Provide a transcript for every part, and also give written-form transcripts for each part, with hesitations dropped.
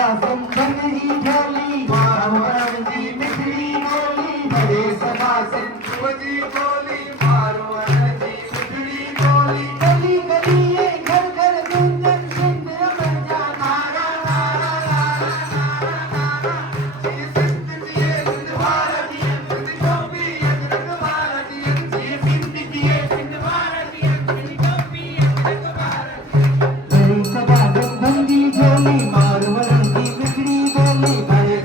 सभा सिंधन जी झोली मारवाड़ जी मिठड़ी बोली बड़े सभा सिंधु जी बोली मारवाड़ जी मिठड़ी बोली गली गली ये घर घर गुंजन सिंध अमर जा नारा नारा नारा नारा नारा जी सिंध जी सिंध भारतीय सिंध टोपी अजरक भारतीय जी सिंध जी सिंध भारतीय सिंध टोपी अजरक भारतीय बड़ी सभा सिंधन जी झोली मारवाड़ जी मिठड़ी बोली बड़े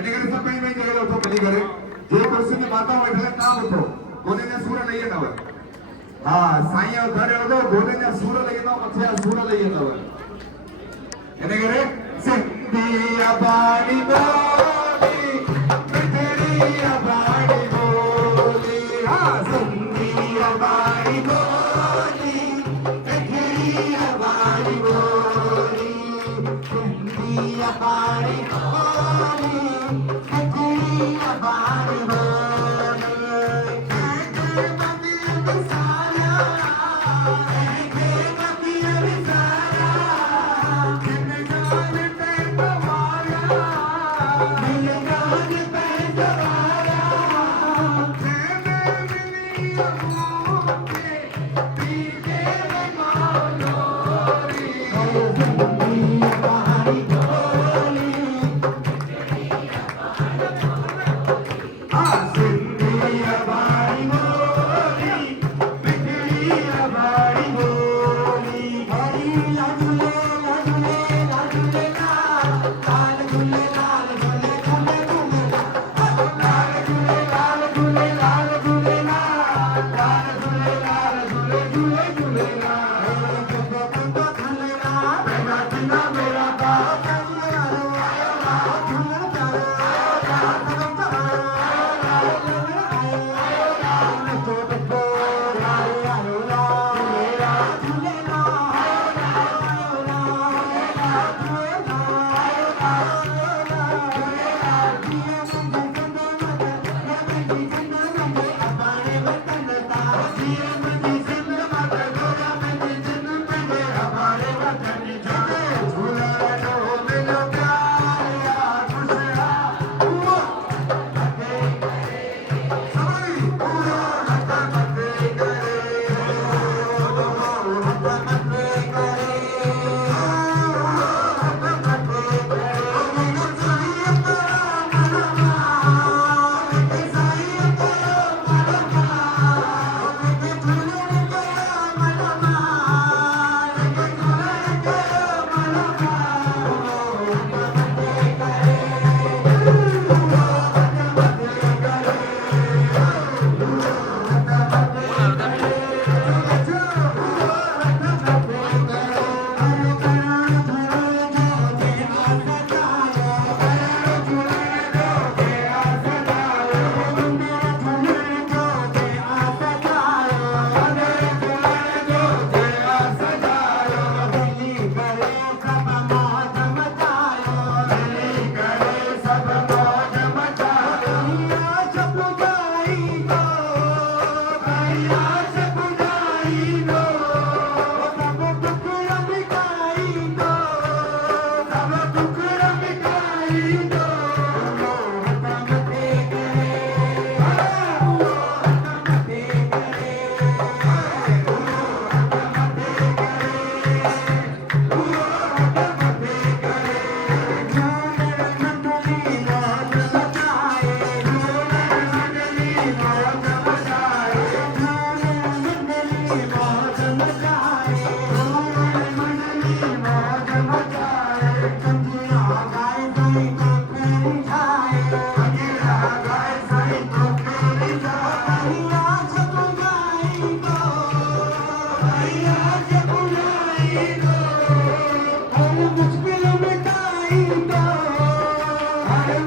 એને કરે સપઈ મેં જગ્યાએ ઉઠો ભલી કરે જે કુર્સીની માતા હોય એટલે કામ ઉઠો કોને સૂર લઈએ ન હોય હા સાઈયા ઘરે હતો ગોને સૂર લઈએ ન પછી આ સૂર લઈએ ન હોય એને કરે સિંધિયા પાણી બોલી મિઠડીયા પાણી બોલી હા સિંધિયા પાણી બોલી મિઠડીયા પાણી બોલી સિંધિયા પાણી બોલી મિઠડીયા પાણી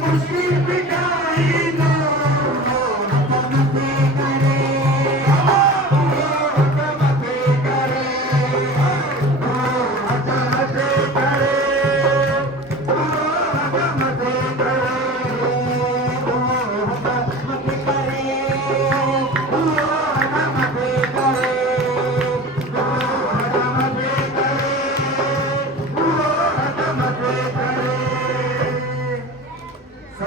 मुश्किल मिटाई दो